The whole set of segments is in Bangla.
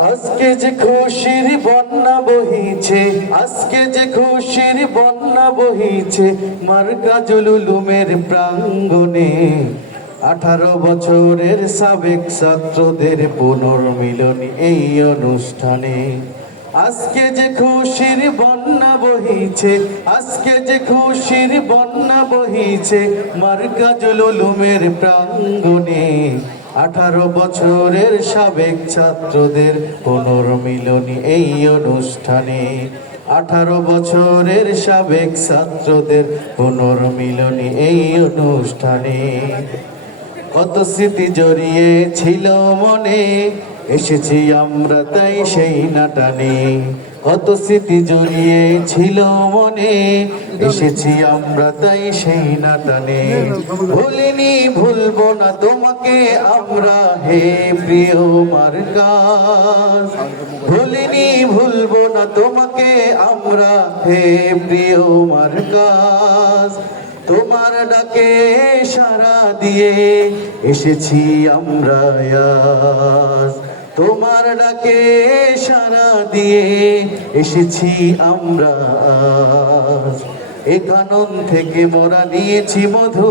আজকে যে খুশির বন্যা বহিছে, আজকে যে খুশির বন্যা বহিছে মার্কাজুল উলুমের প্রাঙ্গণে। 18 বছরের সাবেক ছাত্রদের পুনর্মিলনী এই অনুষ্ঠানে। আজকে যে খুশির বন্যা বহিছে, আজকে যে খুশির বন্যা বহিছে মার্কাজুল উলুমের প্রাঙ্গণে। 18 বছরের সাবেক ছাত্রদের পুনর্মিলনী এই অনুষ্ঠানে। 18 বছরের সাবেক ছাত্রদের পুনর্মিলনী এই অনুষ্ঠানে। কত স্মৃতি জড়িয়ে ছিল মনে, এসেছি আমরা তাই সেই নাটানে। কত স্মৃতি জড়িয়ে ছিল মনে, এসেছি আমরা তাই সেই নাটানে। ভুলিনি ভুলবো না তোমাকে আমরা হে প্রিয় মার্কাজ। ভুলিনি ভুলবো না তোমাকে আমরা হে প্রিয় মার্কাজ। তোমার ডাকে সাড়া দিয়ে এসেছি আমরা আজ। তোমার ডাকে সাড়া দিয়ে এসেছি আমরা আজ। এ কানন থেকে মোরা নিয়েছি মধু,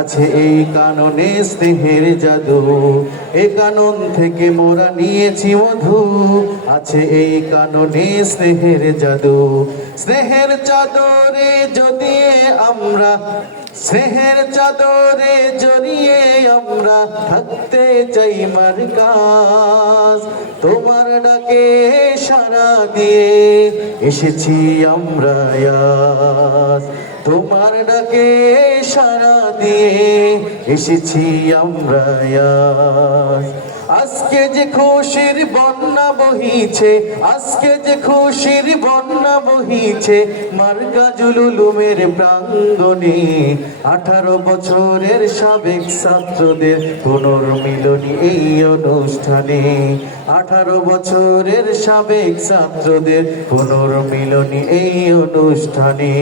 আছে এই কাননে স্নেহের জাদু। এ কানন থেকে মোরা নিয়েছি মধু, আছে এই কাননে স্নেহের জাদু। স্নেহের চাদরে যদি আমরা, স্নেহের চাদরে জড়িয়ে আমরা থাকতে চাই মার্কাজ। তোমার ডাকে সাড়া দিয়ে এসেছি আমরা আজ। তোমার ডাকে সাড়া দিয়ে এসেছি আমরা আজ। আজকে যে খুশির বন্যা বহিছে, আজকে যে খুশির বন্যা বহিছে মার্কাজুল উলুমের প্রাঙ্গণে। 18 বছরের সাবেক ছাত্রদের পুনর্মিলনী এই অনুষ্ঠানে। 18 বছরের সাবেক ছাত্রদের পুনর্মিলনী এই অনুষ্ঠানে।